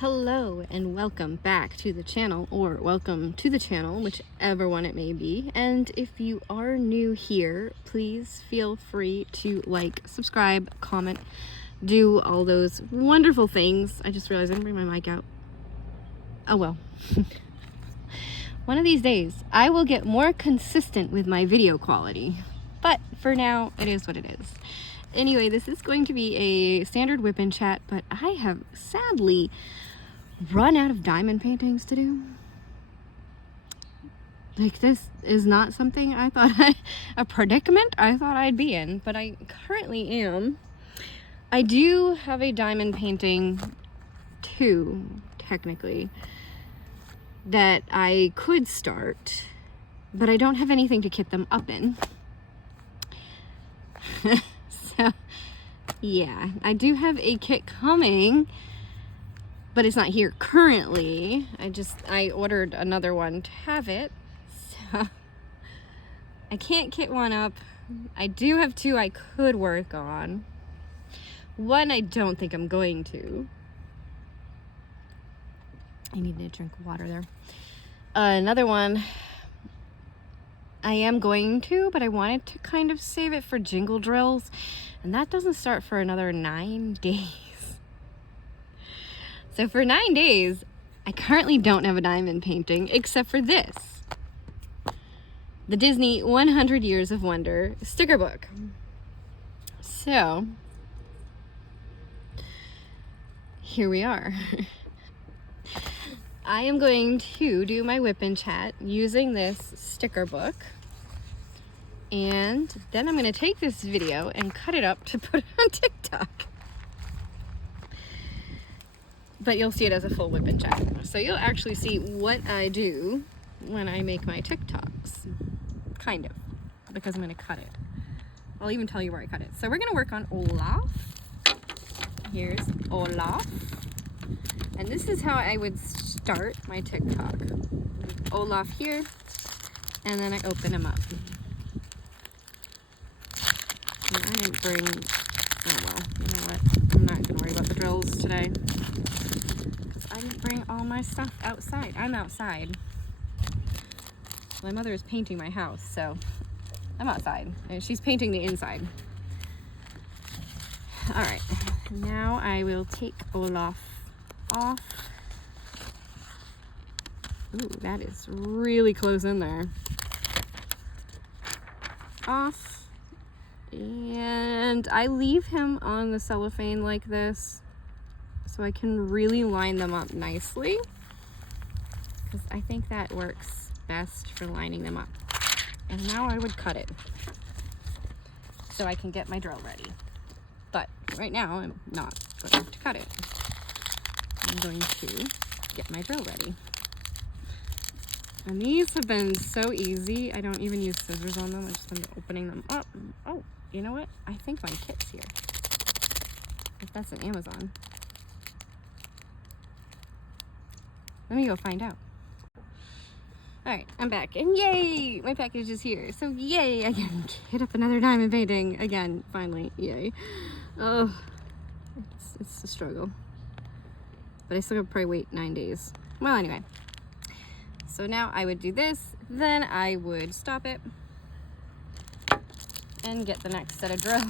Hello and welcome back to the channel, or welcome to the channel, whichever one it may be. And if you are new here, please feel free to like, subscribe, comment, do all those wonderful things. I just realized I didn't bring my mic out. Oh well. One of these days I will get more consistent with my video quality, but for now it is what it is. Anyway, this is going to be a standard WIP and Chat, but I have sadly run out of diamond paintings to do. Like, this is not something I thought a predicament I thought I'd be in, but I currently am. I do have a diamond painting, too, technically, that I could start, but I don't have anything to kit them up in. So, yeah, I do have a kit coming, but it's not here currently. I ordered another one to have it, so I can't kit one up. I do have two I could work on. One I don't think I'm going to. I need to drink water there. Another one I am going to, but I wanted to kind of save it for jingle drills, and that doesn't start for another 9 days. So for 9 days, I currently don't have a diamond painting except for this. The Disney 100 Years of Wonder sticker book. So, here we are. I am going to do my WIP and Chat using this sticker book. And then I'm going to take this video and cut it up to put it on TikTok. But you'll see it as a full WIP and Chat. So you'll actually see what I do when I make my TikToks. Kind of. Because I'm going to cut it. I'll even tell you where I cut it. So we're going to work on Olaf. Here's Olaf. And this is how I would start my TikTok. Olaf here. And then I open him up. And I didn't bring... Oh well, you know what? I'm not going to worry about the drills today. I didn't bring all my stuff outside. I'm outside. My mother is painting my house, so I'm outside. And she's painting the inside. Alright, now I will take Olaf off. Ooh, that is really close in there. Off. And I leave him on the cellophane like this, so I can really line them up nicely, because I think that works best for lining them up. And now I would cut it so I can get my drill ready. But right now I'm not going to cut it. I'm going to get my drill ready. And these have been so easy. I don't even use scissors on them. I've just been opening them up. Oh, you know what? I think my kit's here. If that's an Amazon. Let me go find out. Alright, I'm back. And yay! My package is here. So yay! I can hit up another diamond painting. Again, finally. Yay. Oh, it's a struggle. But I still gotta probably wait 9 days. Well, anyway. So now I would do this. Then I would stop it. And get the next set of drills.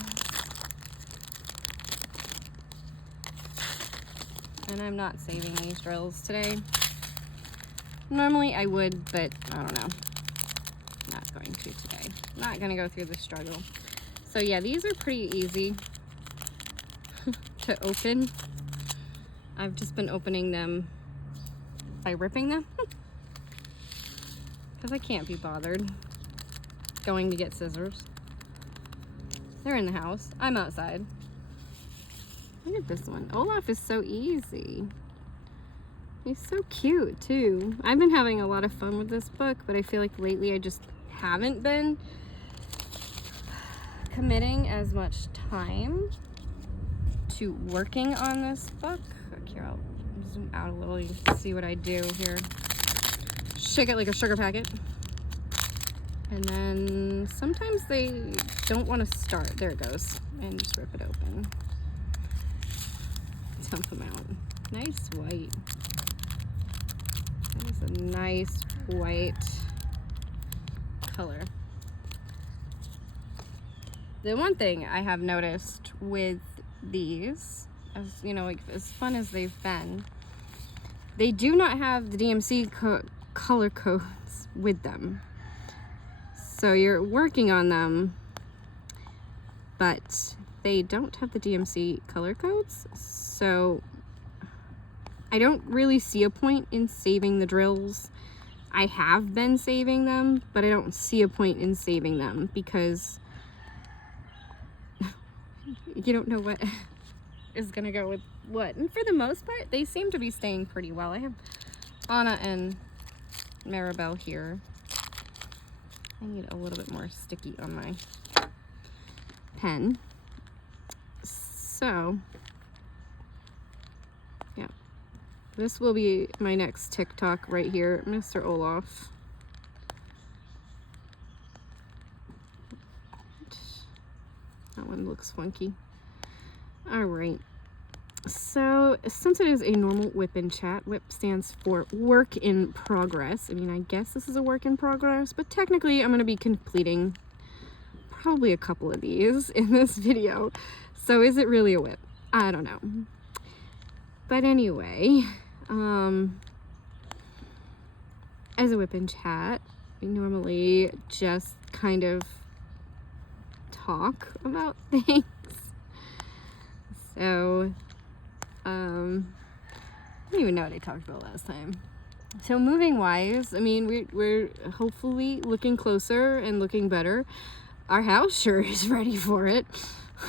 And I'm not saving these drills today. Normally I would, but I don't know. Not going to today. Not going to go through the struggle. So yeah, these are pretty easy to open. I've just been opening them by ripping them. Because I can't be bothered going to get scissors. They're in the house. I'm outside. Look at this one. Olaf is so easy. He's so cute too. I've been having a lot of fun with this book, but I feel like lately I just haven't been committing as much time to working on this book. Here, I'll zoom out a little. You can see what I do here. Shake it like a sugar packet. And then sometimes they don't want to start. There it goes. And just rip it open. Dump them out. Nice white. That is a nice white color. The one thing I have noticed with these, as you know, like as fun as they've been, they do not have the DMC color codes with them. So you're working on them, but they don't have the DMC color codes. So I don't really see a point in saving the drills. I have been saving them, but I don't see a point in saving them because you don't know what is gonna go with what. And for the most part, they seem to be staying pretty well. I have Anna and Maribel here. I need a little bit more sticky on my pen. So, yeah. This will be my next TikTok right here, Mr. Olaf. That one looks funky. All right. So, since it is a normal WIP and Chat, WIP stands for work in progress. I mean, I guess this is a work in progress, but technically I'm going to be completing probably a couple of these in this video. So is it really a WIP? I don't know. But anyway, as a WIP and Chat, we normally just kind of talk about things. So, I don't even know what I talked about last time. So moving wise, I mean, we're hopefully looking closer and looking better. Our house sure is ready for it.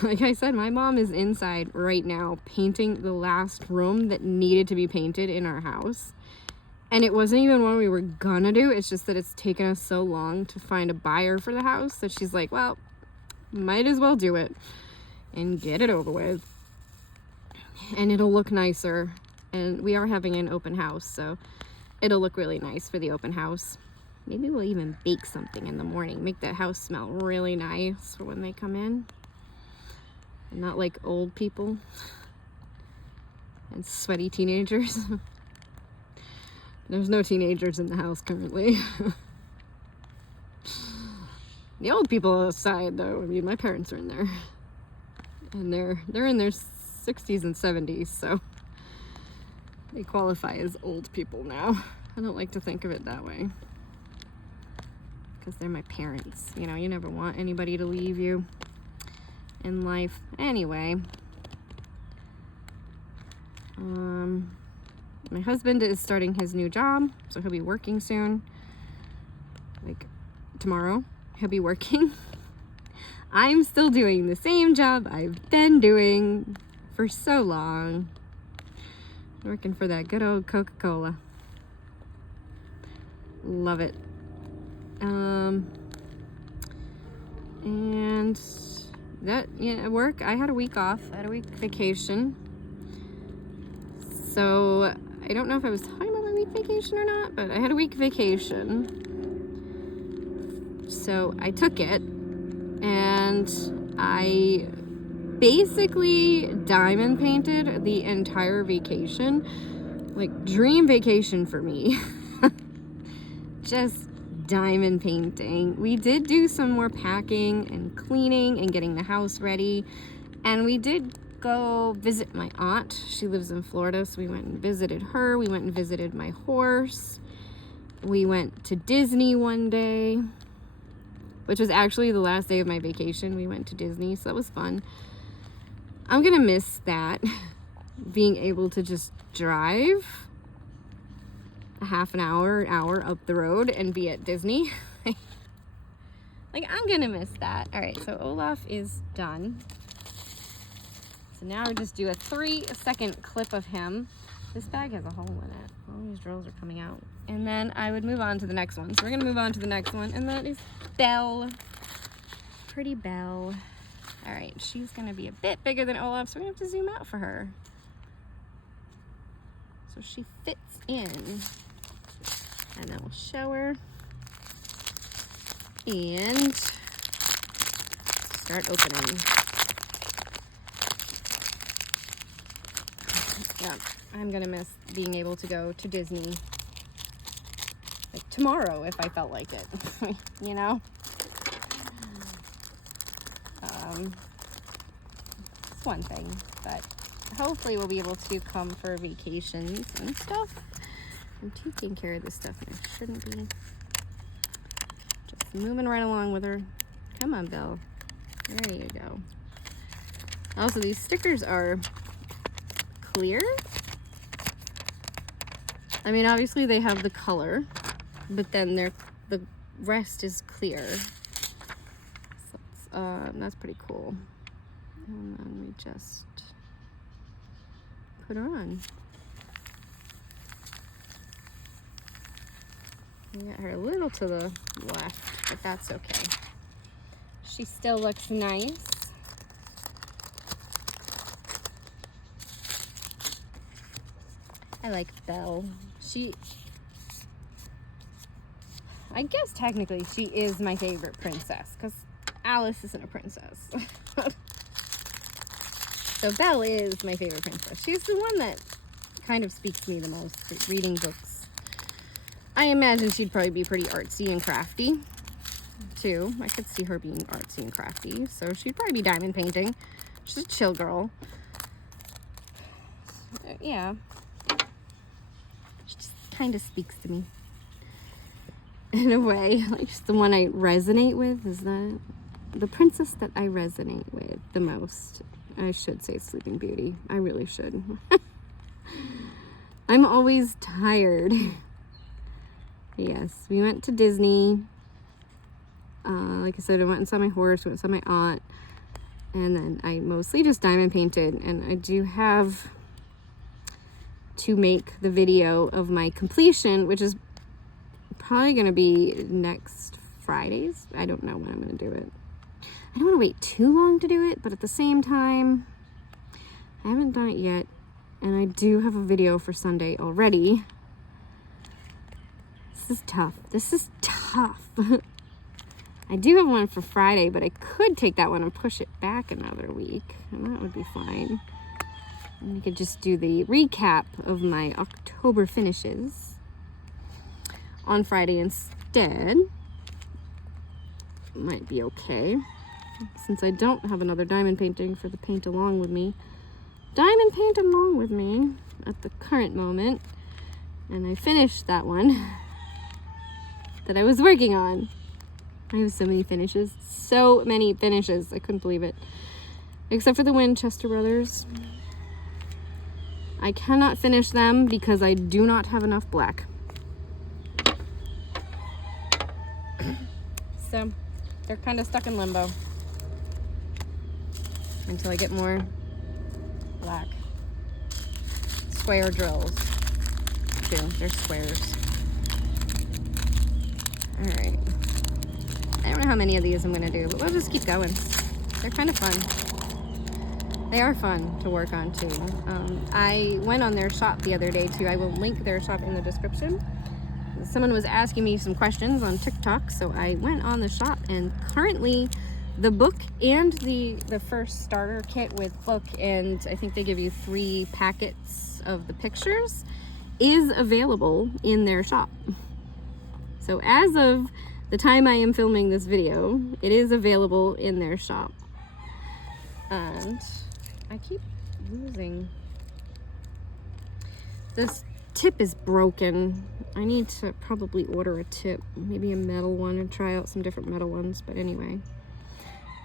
Like I said, my mom is inside right now painting the last room that needed to be painted in our house. And it wasn't even one we were gonna do. It's just that it's taken us so long to find a buyer for the house that she's like, well, might as well do it and get it over with. And it'll look nicer. And we are having an open house, so it'll look really nice for the open house. Maybe we'll even bake something in the morning, make that house smell really nice for when they come in. And not like old people and sweaty teenagers. There's no teenagers in the house currently. The old people outside though, I mean, my parents are in there. And they're in their 60s and 70s, so they qualify as old people now. I don't like to think of it that way. Because they're my parents. You know, you never want anybody to leave you in life. Anyway. My husband is starting his new job, so he'll be working soon. Like, tomorrow, he'll be working. I'm still doing the same job I've been doing for so long. Working for that good old Coca-Cola. Love it. And that, work, I had a week off. I had a week vacation. So, I don't know if I was talking about my week vacation or not, but I had a week vacation. So, I took it, and I basically diamond painted the entire vacation. Like, dream vacation for me. Just diamond painting. We did do some more packing and cleaning and getting the house ready, and we did go visit my aunt. She lives in Florida, so we went and visited her. We went and visited my horse. We went to Disney one day, which was actually the last day of my vacation. We went to Disney, so that was fun. I'm gonna miss that, being able to just drive a half an hour up the road and be at Disney. Like, I'm gonna miss that. All right, so Olaf is done. So now we'll just do a 3-second clip of him. This bag has a hole in it. All these drills are coming out. And then I would move on to the next one. So we're gonna move on to the next one, and that is Belle. Pretty Belle. All right, she's gonna be a bit bigger than Olaf, so we're gonna have to zoom out for her. So she fits in. And then we'll show her. And start opening. Yeah, I'm gonna miss being able to go to Disney like tomorrow if I felt like it. You know? It's one thing, but hopefully we'll be able to come for vacations and stuff. I'm taking care of this stuff and I shouldn't be. Just moving right along with her. Come on, Belle. There you go. Also, these stickers are clear. I mean, obviously they have the color, but then the rest is clear. So that's pretty cool. And then we just put her on. We got her a little to the left, but that's okay. She still looks nice. I like Belle. I guess technically she is my favorite princess, because Alice isn't a princess. So Belle is my favorite princess. She's the one that kind of speaks to me the most, reading books. I imagine she'd probably be pretty artsy and crafty, too. I could see her being artsy and crafty, so she'd probably be diamond painting. She's a chill girl. Yeah. She just kind of speaks to me. In a way, like she's the one I resonate with. Is that the princess that I resonate with the most? I should say Sleeping Beauty. I really should. I'm always tired. Yes, we went to Disney. Like I said, I went and saw my horse, went and saw my aunt, and then I mostly just diamond painted. And I do have to make the video of my completion, which is probably going to be next Fridays. I don't know when I'm going to do it. I don't want to wait too long to do it, but at the same time, I haven't done it yet. And I do have a video for Sunday already. This is tough. This is tough. I do have one for Friday, but I could take that one and push it back another week. And that would be fine. And we could just do the recap of my October finishes on Friday instead. Might be okay. Since I don't have another diamond painting for the paint along with me. Diamond paint along with me at the current moment. And I finished that one that I was working on. I have so many finishes. So many finishes. I couldn't believe it. Except for the Winchester Brothers. I cannot finish them because I do not have enough black. So they're kind of stuck in limbo until I get more black. Square drills too. They're squares. All right. I don't know how many of these I'm gonna do, but we'll just keep going. They're kind of fun. They are fun to work on too. I went on their shop the other day too. I will link their shop in the description. Someone was asking me some questions on TikTok, so I went on the shop, and currently the book and the first starter kit with book, and I think they give you 3 packets of the pictures, is available in their shop. So as of the time I am filming this video, it is available in their shop. And I keep losing. This tip is broken. I need to probably order a tip, maybe a metal one, and try out some different metal ones, but anyway.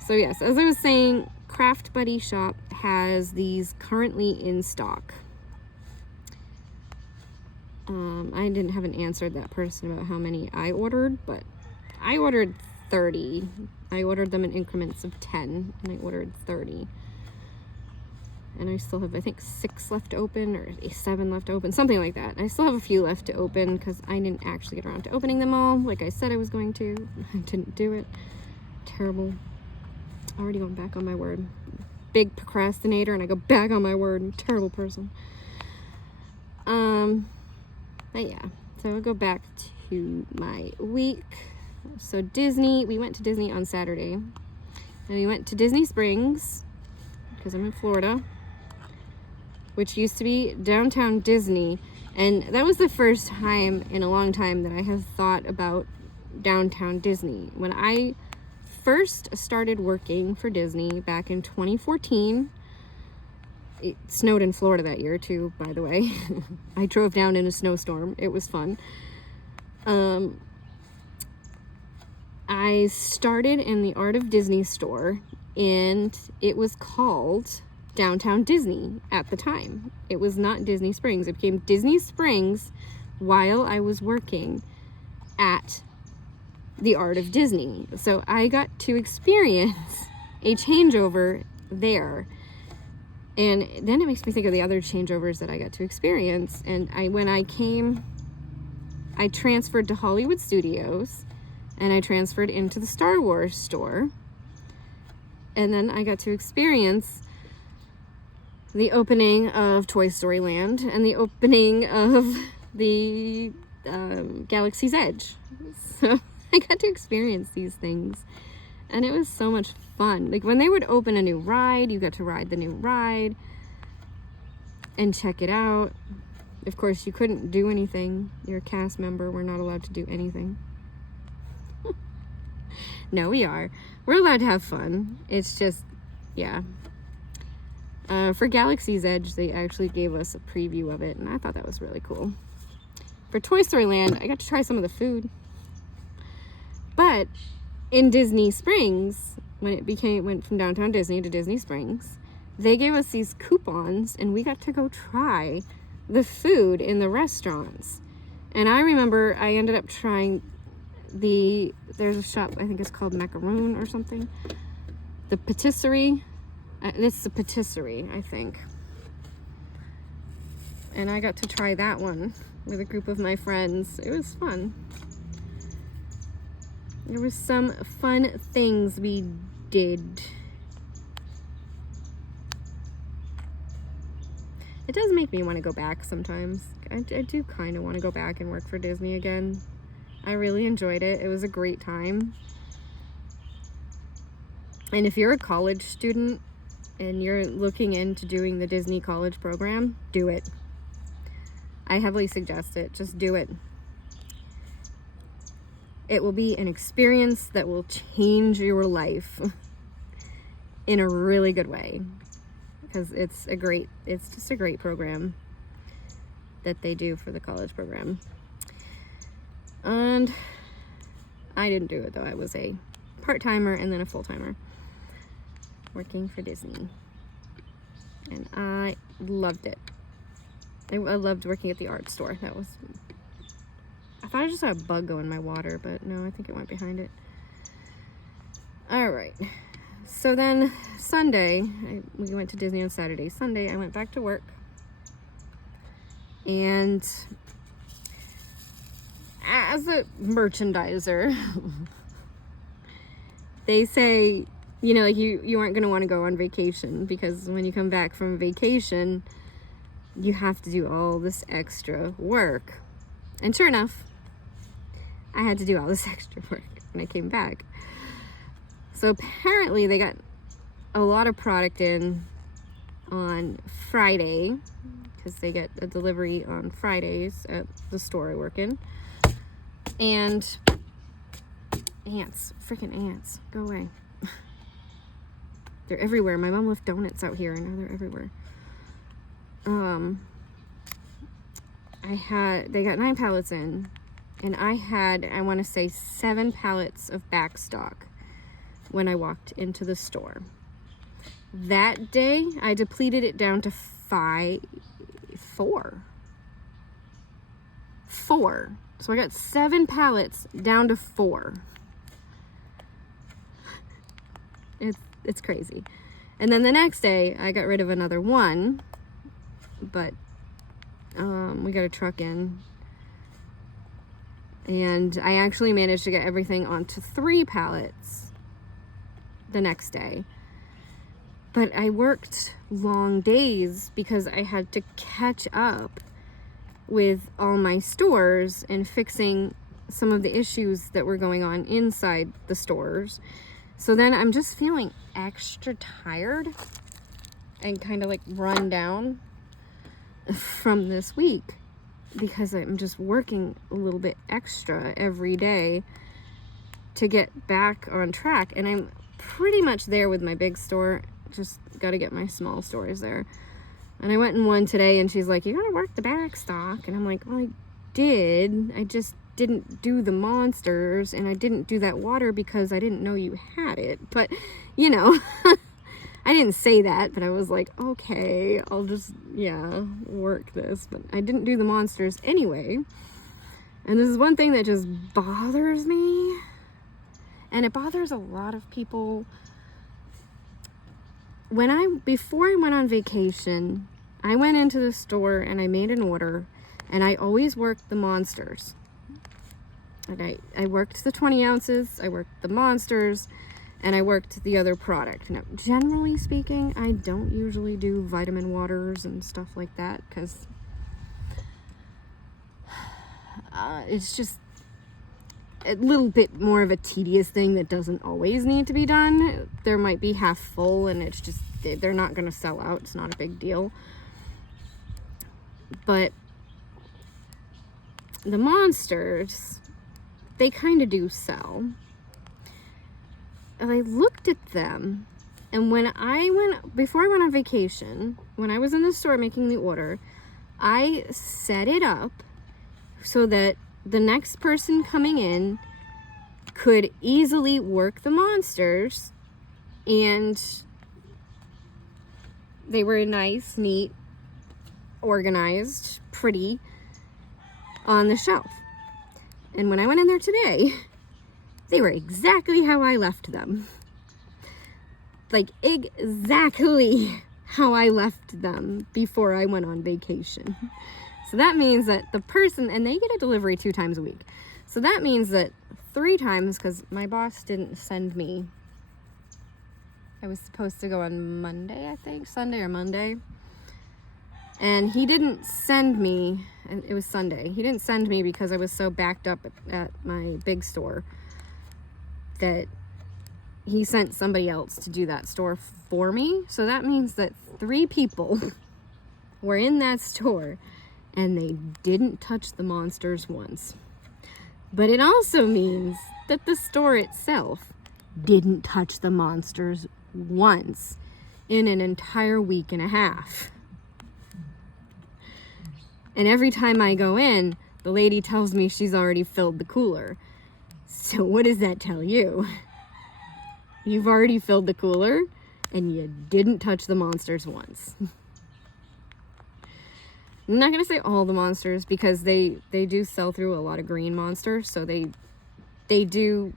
So yes, as I was saying, Craft Buddy Shop has these currently in stock. I haven't answered that person about how many I ordered, but I ordered 30. I ordered them in increments of 10, and I ordered 30. And I still have, I think, 6 left open, or 7 left open, something like that. I still have a few left to open because I didn't actually get around to opening them all like I said I was going to. I didn't do it. Terrible. Already going back on my word. Big procrastinator, and I go back on my word. I'm a terrible person. But yeah, so I'll go back to my week. So Disney, we went to Disney on Saturday, and we went to Disney Springs because I'm in Florida. which used to be Downtown Disney. And that was the first time in a long time that I have thought about Downtown Disney. When I first started working for Disney back in 2014, it snowed in Florida that year too, by the way. I drove down in a snowstorm. It was fun. I started in the Art of Disney store, and it was called Downtown Disney at the time. It was not Disney Springs. It became Disney Springs while I was working at the Art of Disney. So I got to experience a changeover there. And then it makes me think of the other changeovers that I got to experience. And when I transferred to Hollywood Studios, and I transferred into the Star Wars store. And then I got to experience the opening of Toy Story Land and the opening of the Galaxy's Edge. So I got to experience these things, and it was so much fun. Like when they would open a new ride, you got to ride the new ride and check it out. Of course, you couldn't do anything. You're a cast member. We're not allowed to do anything. No, we are. We're allowed to have fun. It's just, yeah. For Galaxy's Edge, they actually gave us a preview of it, and I thought that was really cool. For Toy Story Land, I got to try some of the food. But in Disney Springs, when it went from Downtown Disney to Disney Springs, they gave us these coupons, and we got to go try the food in the restaurants. And I remember I ended up trying there's a shop, I think it's called Macaroon or something. The patisserie. It's the patisserie, I think. And I got to try that one with a group of my friends. It was fun. There were some fun things we did. It does make me want to go back sometimes. I do kind of want to go back and work for Disney again. I really enjoyed it. It was a great time. And if you're a college student and you're looking into doing the Disney college program, do it. I heavily suggest it. Just do it. It will be an experience that will change your life in a really good way, because it's just a great program that they do for the college program. And I didn't do it though. I was a part-timer and then a full-timer working for Disney, and I loved it. I loved working at the art store. I thought I just had a bug go in my water, but no, I think it went behind it. All right. So then Sunday, we went to Disney on Saturday. Sunday, I went back to work, and as a merchandiser, they say, you know, like you aren't going to want to go on vacation, because when you come back from vacation, you have to do all this extra work. And sure enough, I had to do all this extra work when I came back. So apparently they got a lot of product in on Friday, because they get a delivery on Fridays at the store I work in. And ants, freaking ants, go away. They're everywhere. My mom left donuts out here, and now they're everywhere. They got 9 pallets in, and I had, I want to say 7 pallets of back stock when I walked into the store. That day, I depleted it down to 4. So I got 7 pallets down to 4. It's crazy. And then the next day, I got rid of another 1, but we got a truck in, and I actually managed to get everything onto 3 pallets the next day. But I worked long days because I had to catch up with all my stores and fixing some of the issues that were going on inside the stores. So then I'm just feeling extra tired and kind of like run down. from this week because I'm just working a little bit extra every day to get back on track. And I'm pretty much there with my big store. Just got to get my small stores there. And I went in one today and she's like, you gotta work the back stock. And I'm like, well, I did. I just didn't do the monsters, and I didn't do that water because I didn't know you had it. But, you know, I didn't say that, but I was like, okay, I'll just, yeah, work this. But I didn't do the monsters anyway. And this is one thing that just bothers me. And it bothers a lot of people. Before I went on vacation, I went into the store and I made an order, and I always worked the monsters. And I worked the 20 ounces, I worked the monsters, and I worked the other product. Now, generally speaking, I don't usually do vitamin waters and stuff like that because it's just a little bit more of a tedious thing that doesn't always need to be done. There might be half full and it's just, they're not going to sell out. It's not a big deal. But the monsters, they kind of do sell. And I looked at them, and before I went on vacation, when I was in the store making the order, I set it up so that the next person coming in could easily work the monsters, and they were nice, neat, organized, pretty on the shelf. And when I went in there today, they were exactly how I left them. Like exactly how I left them before I went on vacation. So that means that the person, and they get a delivery 2 times a week. So that means that 3 times, because my boss didn't send me. I was supposed to go on Monday, I think, Sunday or Monday. And he didn't send me, and it was Sunday. He didn't send me because I was so backed up at my big store that he sent somebody else to do that store for me. So that means that 3 people were in that store and they didn't touch the monsters once. But it also means that the store itself didn't touch the monsters once in an entire week and a half. And every time I go in, the lady tells me she's already filled the cooler. So what does that tell you? You've already filled the cooler and you didn't touch the monsters once. I'm not going to say all the monsters because they do sell through a lot of green monsters. So they do,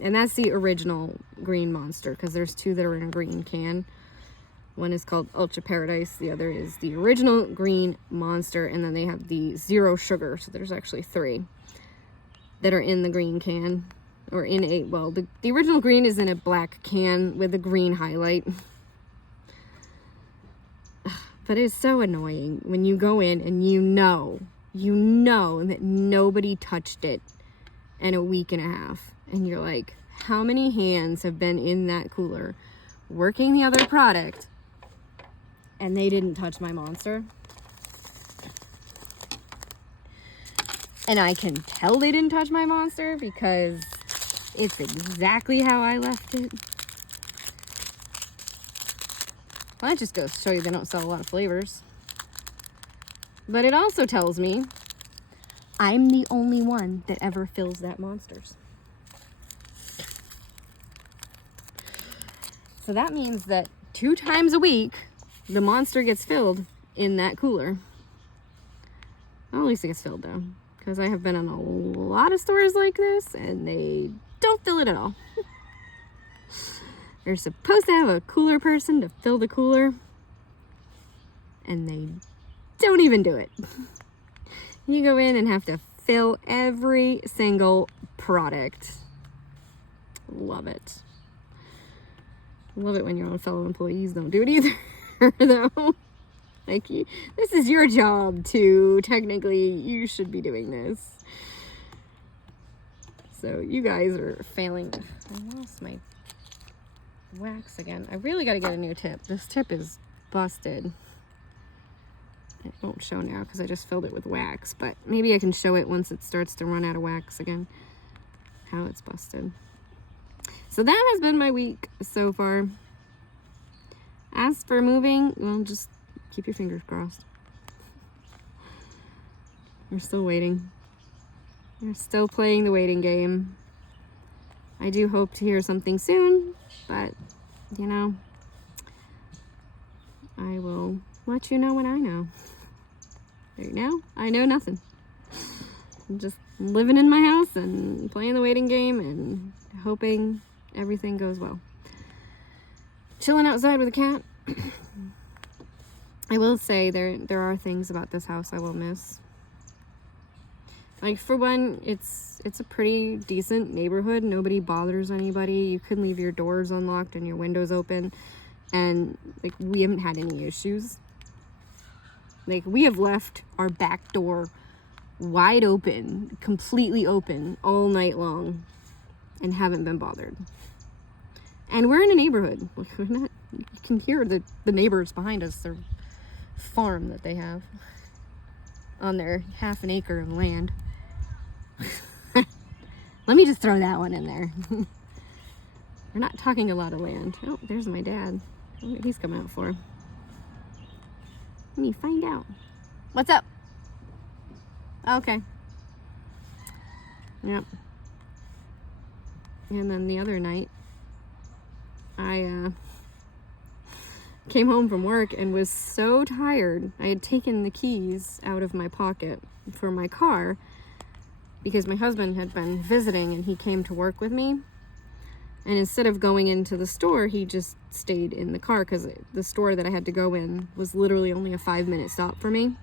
and that's the original green monster because there's 2 that are in a green can. One is called Ultra Paradise. The other is the original green monster. And then they have the 0 sugar. So there's actually 3 that are in the green can. Or in a, well, the original green is in a black can with a green highlight. But it's so annoying when you go in and you know that nobody touched it in a week and a half. And you're like, how many hands have been in that cooler working the other product and they didn't touch my monster? And I can tell they didn't touch my monster because it's exactly how I left it. Well, that just goes to show you they don't sell a lot of flavors. But it also tells me I'm the only one that ever fills that monsters. So that means that 2 times a week, the monster gets filled in that cooler. Well, at least it gets filled though, because I have been in a lot of stores like this and they don't fill it at all. They're supposed to have a cooler person to fill the cooler, and they don't even do it. You go in and have to fill every single product. Love it. Love it when your own fellow employees don't do it either, though. Like, this is your job too. Technically, you should be doing this. So you guys are failing. I lost my wax again. I really got to get a new tip. This tip is busted. It won't show now because I just filled it with wax, but maybe I can show it once it starts to run out of wax again, how it's busted. So that has been my week so far. As for moving, well, just keep your fingers crossed. We're still waiting. We're still playing the waiting game. I do hope to hear something soon, but, you know, I will let you know when I know. Right now, I know nothing. I'm just living in my house and playing the waiting game and hoping everything goes well. Chilling outside with a cat. I will say there are things about this house I will miss. Like, for one, it's a pretty decent neighborhood. Nobody bothers anybody. You can leave your doors unlocked and your windows open, and like, we haven't had any issues. Like, we have left our back door wide open, completely open all night long, and haven't been bothered. And we're in a neighborhood. We're not, you can hear the neighbors behind us, their farm that they have on their half an acre of land. Let me just throw that one in there. We're not talking a lot of land. Oh, there's my dad. I wonder what he's coming out for. Let me find out. What's up? Okay. Yep. And then the other night, I came home from work and was so tired. I had taken the keys out of my pocket for my car because my husband had been visiting and he came to work with me. And instead of going into the store, he just stayed in the car because the store that I had to go in was literally only a 5-minute stop for me.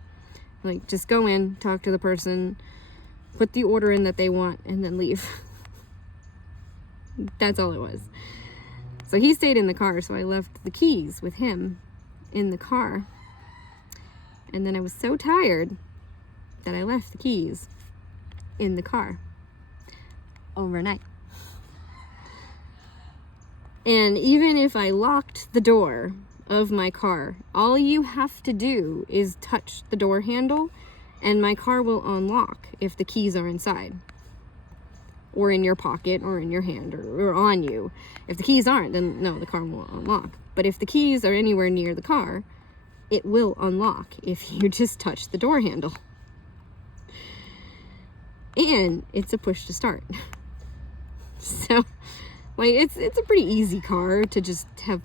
Like, just go in, talk to the person, put the order in that they want, and then leave. That's all it was. So he stayed in the car, so I left the keys with him in the car. And then I was so tired that I left the keys in the car overnight. And even if I locked the door of my car, all you have to do is touch the door handle and my car will unlock if the keys are inside or in your pocket or in your hand or on you. If the keys aren't, then no, the car won't unlock. But if the keys are anywhere near the car, it will unlock if you just touch the door handle. And it's a push to start. So, like, it's a pretty easy car to just have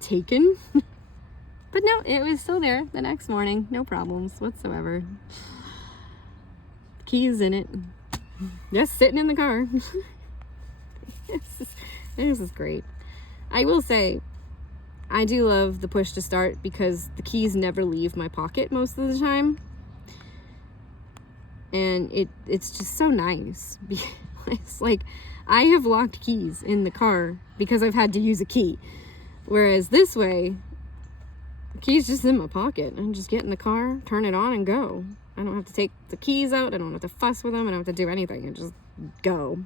taken. But no, it was still there the next morning. No problems whatsoever. Keys in it. Just sitting in the car. This is great. I will say, I do love the push to start because the keys never leave my pocket most of the time. And it's just so nice. It's like, I have locked keys in the car because I've had to use a key. Whereas this way, the key's just in my pocket. I just get in the car, turn it on, and go. I don't have to take the keys out. I don't have to fuss with them. I don't have to do anything. I just go.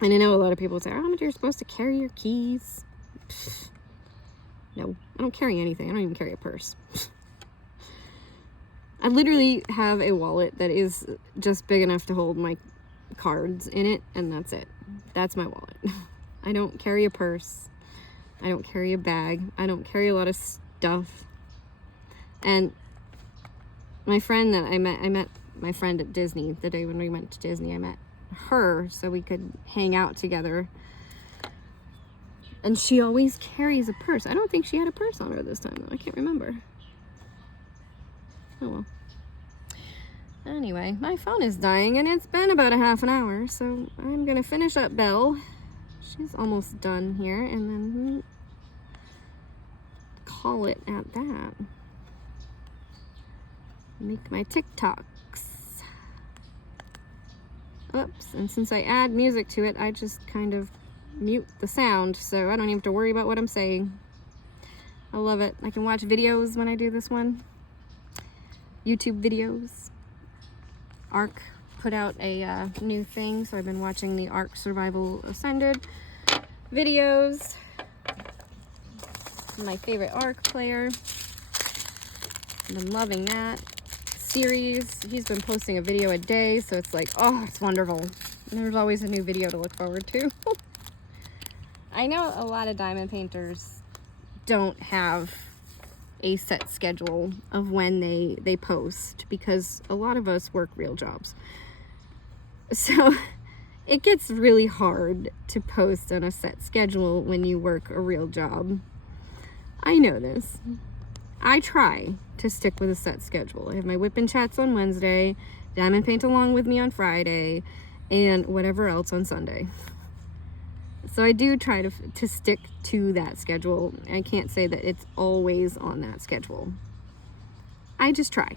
And I know a lot of people say, oh, but you're supposed to carry your keys. No, I don't carry anything. I don't even carry a purse. I literally have a wallet that is just big enough to hold my cards in it, and that's it. That's my wallet. I don't carry a purse. I don't carry a bag. I don't carry a lot of stuff. And my friend that I met my friend at Disney the day when we went to Disney. I met her so we could hang out together. And she always carries a purse. I don't think she had a purse on her this time, though. I can't remember. Oh well. Anyway, my phone is dying and it's been about a half an hour, so I'm gonna finish up Belle. She's almost done here, and then call it at that. Make my TikToks. Oops, and since I add music to it, I just kind of mute the sound, so I don't even have to worry about what I'm saying. I love it. I can watch videos when I do this one. YouTube videos. Ark put out a new thing, so I've been watching the Ark Survival Ascended videos. My favorite Ark player. I've been loving that series. He's been posting a video a day, so it's like, oh, it's wonderful. And there's always a new video to look forward to. I know a lot of diamond painters don't have a set schedule of when they post, because a lot of us work real jobs. So it gets really hard to post on a set schedule when you work a real job. I know this. I try to stick with a set schedule. I have my WIP and Chats on Wednesday, Diamond Paint Along with me on Friday, and whatever else on Sunday. So I do try to stick to that schedule. I can't say that it's always on that schedule. I just try.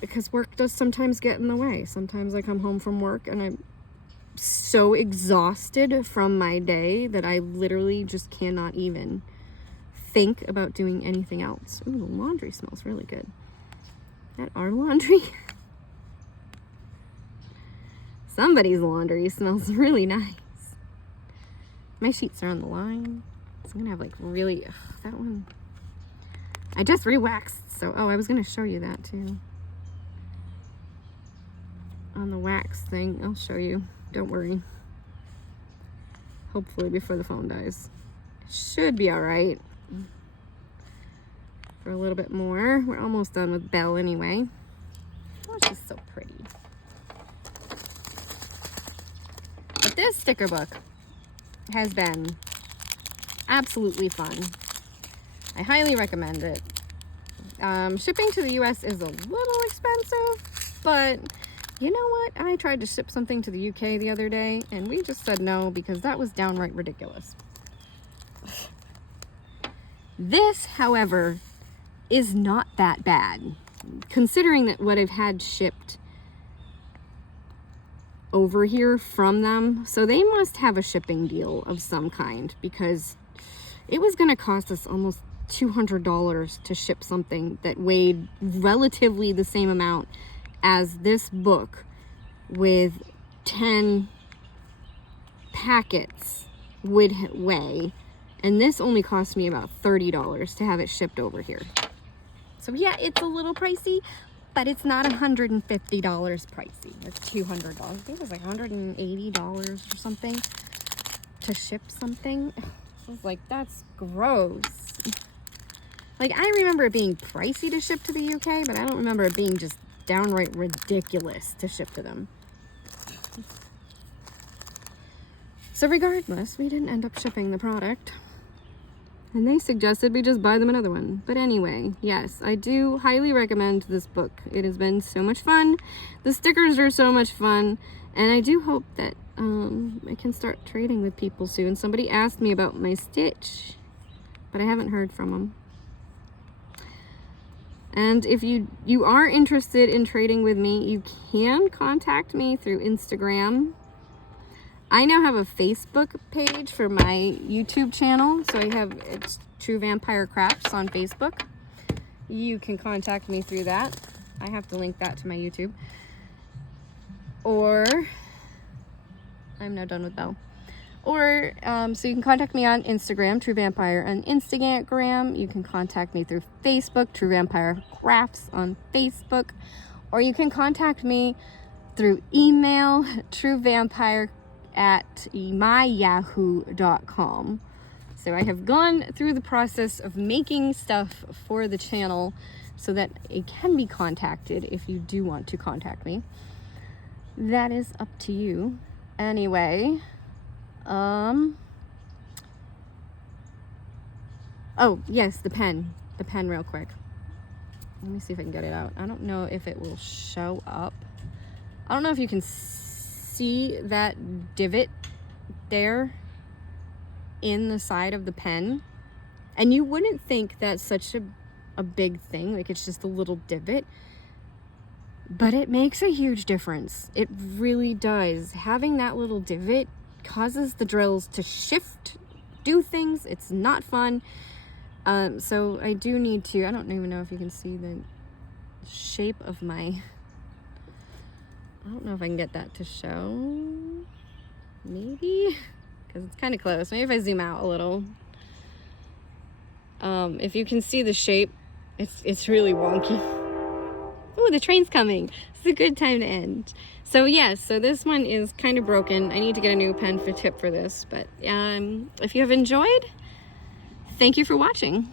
Because work does sometimes get in the way. Sometimes I come home from work and I'm so exhausted from my day that I literally just cannot even think about doing anything else. Ooh, the laundry smells really good. Is that our laundry? Somebody's laundry smells really nice. My sheets are on the line. So I'm gonna have like really, that one. I just re-waxed, so, oh, I was gonna show you that too. On the wax thing, I'll show you. Don't worry. Hopefully before the phone dies. Should be all right. For a little bit more. We're almost done with Belle anyway. Oh, she's so pretty. But this sticker book has been absolutely fun. I highly recommend it. Shipping to the US is a little expensive, but you know what? I tried to ship something to the UK the other day, and we just said no because that was downright ridiculous. This, however, is not that bad, considering that what I've had shipped over here from them. So they must have a shipping deal of some kind, because it was going to cost us almost $200 to ship something that weighed relatively the same amount as this book with 10 packets would weigh, and this only cost me about $30 to have it shipped over here. So yeah, it's a little pricey, but it's not $150 pricey. It's $200. I think it was like $180 or something to ship something. I was like, that's gross. Like, I remember it being pricey to ship to the UK, but I don't remember it being just downright ridiculous to ship to them. So regardless, we didn't end up shipping the product. And they suggested we just buy them another one. But anyway, yes, I do highly recommend this book. It has been so much fun. The stickers are so much fun. And I do hope that I can start trading with people soon. Somebody asked me about my stitch, but I haven't heard from them. And if you are interested in trading with me, you can contact me through Instagram. I now have a Facebook page for my YouTube channel. So it's True Vampire Crafts on Facebook. You can contact me through that. I have to link that to my YouTube. Or, I'm now done with Belle. Or, so you can contact me on Instagram, True Vampire on Instagram. You can contact me through Facebook, True Vampire Crafts on Facebook. Or you can contact me through email, truevampire@myyahoo.com. So I have gone through the process of making stuff for the channel so that it can be contacted if you do want to contact me. That is up to you. Anyway, oh yes, the pen real quick. Let me see if I can get it out. I don't know if it will show up. I don't know if you can see that divot there in the side of the pen, and you wouldn't think that's such a big thing, like it's just a little divot, but it makes a huge difference. It really does. Having that little divot causes the drills to shift, do things. It's not fun. So I do need to, I don't even know if you can see the shape of my, I don't know if I can get that to show. Maybe, because it's kind of close. Maybe if I zoom out a little. If you can see the shape, it's really wonky. Oh, the train's coming. It's a good time to end. So yes, so this one is kind of broken. I need to get a new pen for tip for this, but if you have enjoyed, thank you for watching.